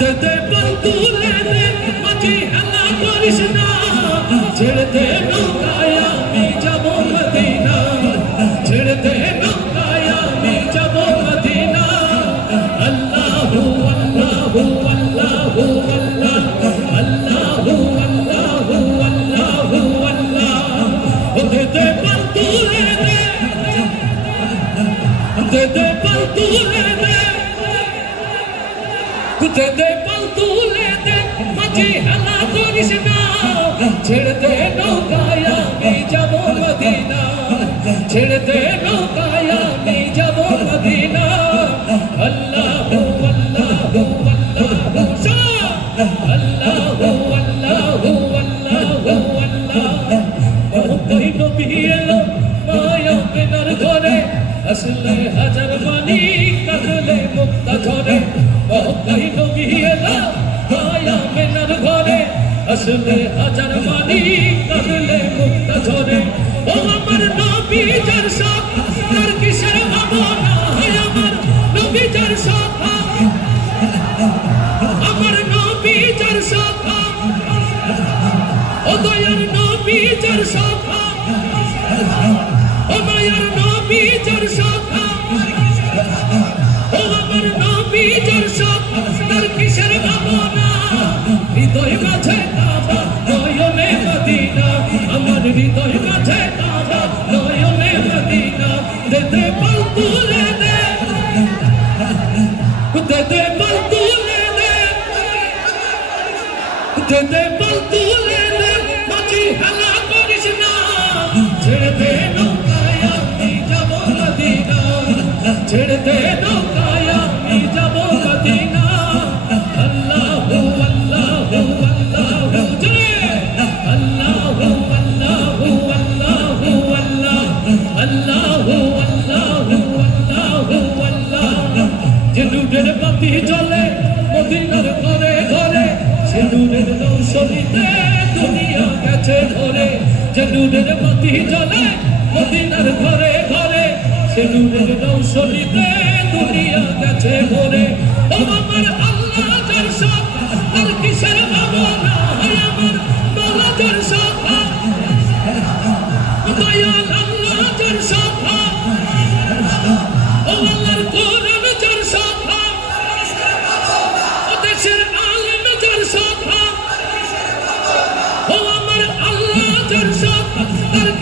দে তুলে দে মাঝি হেলা করিস না। ছেড়ে দে নৌকায় আমি যাব মদিনা। ছেড়ে দে নৌকায় আমি যাব মদিনা। আল্লাহু আল্লাহু আল্লাহু আল্লাহ। আল্লাহু আল্লাহু আল্লাহু আল্লাহ। ও দে দে তুলে দে দে দে তুলে দে দে পাল তুলে দে? মাঝি হেলা করিস না। ছেড়ে দে নৌকায়, আমি যাব মদিনা ছেড়ে দে আসলে হাজার মানি তাহলে মুক্ত ঝরে ও আমার নবী যার সাথ, তার কিসের ভাবনা? হয় আমার নবী যার সাথ। আমার নবী যার সাথ। ও দয়ার নবী যার শাখা দে দে পাল তুলে দে মাঝি হেলা করিস না ছেড়ে যে দুধের পাতি চলে, মদিনার ঘরে ঘরে সে দুধের নৌসলিতে দুনিয়া গেছে ও আমার আল্লাহ যার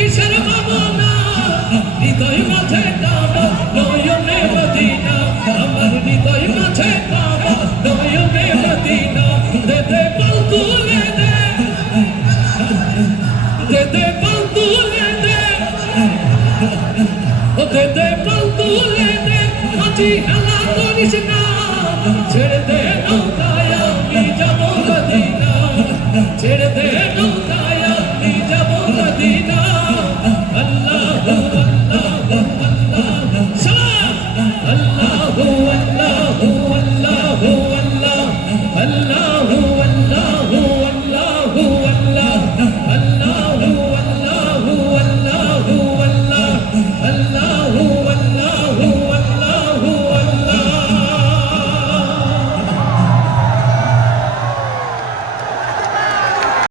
কিসের ভাবনা হৃদয় মাঝে কাবা নয়নে মদিনা, আমার হৃদয় মাঝে কাবা নয়নে মদিনা দে দে পাল তুলে দে। দে দে পাল তুলে দে। ও দে দে পাল তুলে দে। মাঝি হেলা করিস না, ছেড়ে দে